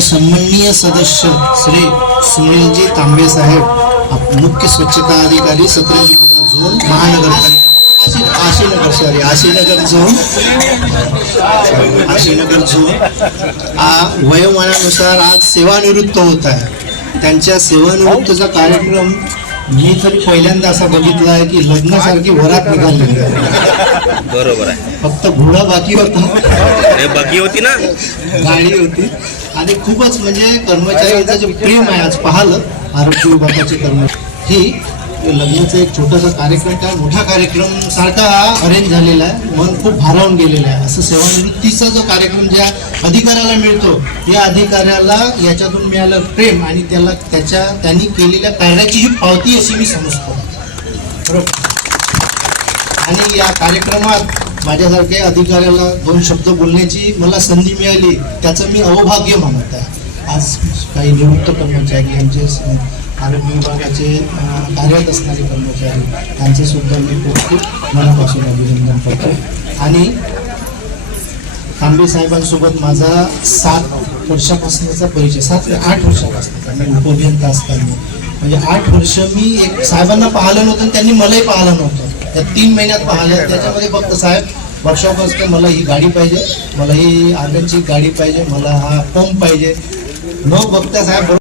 सन्माननीय सदस्य श्री सुनीलजी तांबे साहेब, मुख्य स्वच्छता अधिकारी सतरंजी झोन महानगर आशीनगर झोन वयोमानानुसार आज सेवानिवृत्त होत आहे। त्यांच्या सेवानिवृत्तीचा कार्यक्रम मी तरी पहिल्यांदा असा बघितला आहे की लग्नासारखी वरात निघालेली आहे। बरोबर आहे, फक्त घोडा बाकी होता, बाकी होती ना, गाडी होती आणि खूपच म्हणजे कर्मचाऱ्यांचं जे प्रेम आहे आज पाहिलं आरोग्य विभागाचे कर्मचारी ही लग्नाचा एक छोटासा कार्यक्रम त्या मोठा कार्यक्रम सारखा अरेंज झालेला आहे। मन खूप भारावून गेलेलं आहे। असं सेवानिवृत्तीचा जो कार्यक्रम ज्या अधिकाऱ्याला मिळतो या अधिकाऱ्याला याच्यातून मिळालं प्रेम आणि त्यांनी केलेल्या कार्याची ही पावती अशी मी समजतो बरोबर। आणि या कार्यक्रमात माझ्यासारख्या अधिकाऱ्याला 2 शब्द बोलण्याची मला संधी मिळाली त्याचं मी अवभाग्य मानत आहे। आज काही निवृत्त कर्मचारी यांचे आरोग्य विभागाचे कार्यरत असणारे कर्मचारी त्यांचे सुद्धा मी खूप मनापासून अभिनंदन करतो। आणि तांबे साहेबांसोबत माझा 7 वर्षापासूनचा परिचय, 7 ते 8 वर्षापासून मी उपअभियंता असताना म्हणजे 8 वर्ष मी एक साहेबांना पाहिलं नव्हतं आणि त्यांनी मलाही पाहिलं नव्हतं। त्या 3 महिन्यात पाहिलं, त्याच्यामध्ये फक्त साहेब वर्कशॉप असतं, मला ही गाडी पाहिजे, मला ही आर्गनची गाडी पाहिजे, मला हा पंप पाहिजे, न बघता साहेब